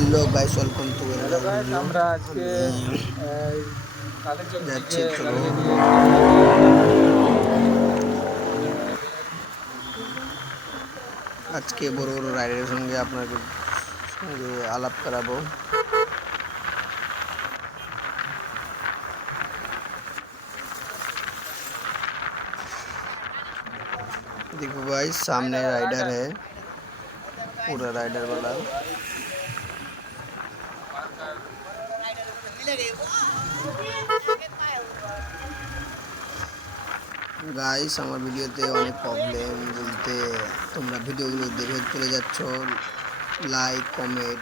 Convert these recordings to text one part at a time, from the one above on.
Hello guys, welcome to hello another guys, video. আমরা আজকে আমি কালিচক যাচ্ছি দিকে চলো। গাড়িটা নিয়ে যাচ্ছি। আজকে বড় বড় রাইডারের সঙ্গে আপনাদের সঙ্গে আলাপ করাবো। देखो गाइस, सामने राइडर है, पूरा राइडर वाला। গাইস, আমার ভিডিওতে অনেক প্রবলেম বলতে তোমরা ভিডিওগুলো দেখে চলে যাচ্ছ, লাইক কমেন্ট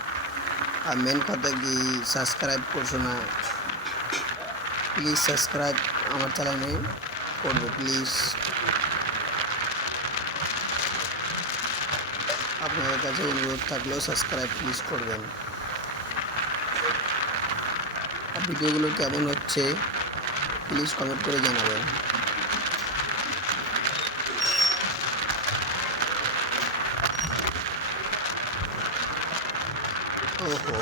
আর মেন কথা কি সাবস্ক্রাইব করছো না। প্লিজ সাবস্ক্রাইব আমার চ্যানেলে করবে প্লিজ। আপনাদের কাছে অনুরোধ থাকলেও সাবস্ক্রাইব প্লিজ করবেন। আর ভিডিওগুলো কেমন হচ্ছে প্লিজ কমেন্ট করে জানাবেন। ওহো,